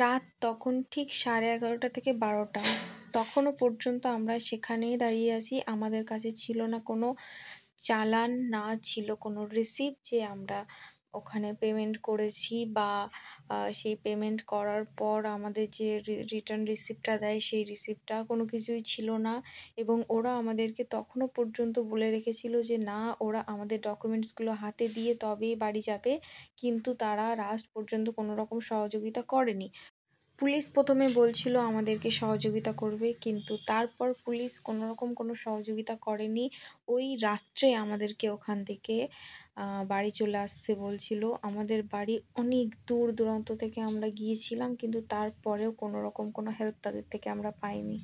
রাত তখন ঠিক 11:30 থেকে 12টা। তখনও পর্যন্ত আমরা সেখানেই দাঁড়িয়ে আছি। আমাদের কাছে ছিল না কোনো চালান, না ছিল কোনো রিসিপ্ট যে আমরা ওখানে পেমেন্ট করেছি বা সেই পেমেন্ট করার পর আমাদের যে রিটার্ন রিসিপ্টটা দেয় সেই রিসিপ্টটা কোনো কিছুই ছিল না। এবং ওরা আমাদেরকে তখনও পর্যন্ত বলে রেখেছিল যে না, ওরা আমাদের ডকুমেন্টসগুলো হাতে দিয়ে তবেই বাড়ি যাবে, কিন্তু তারা লাস্ট পর্যন্ত কোনো রকম সহযোগিতা করেনি। পুলিশ প্রথমে বলছিল আমাদেরকে সহযোগিতা করবে, কিন্তু তারপর পুলিশ কোনোরকম কোনো সহযোগিতা করেনি। ওই রাত্রে আমাদেরকে ওখান থেকে বাড়ি চলে আসতে বলছিল। আমাদের বাড়ি অনেক দূর দূরান্ত থেকে আমরা গিয়েছিলাম, কিন্তু তারপরেও কোনো রকম কোনো হেল্প তাদের থেকে আমরা পাইনি।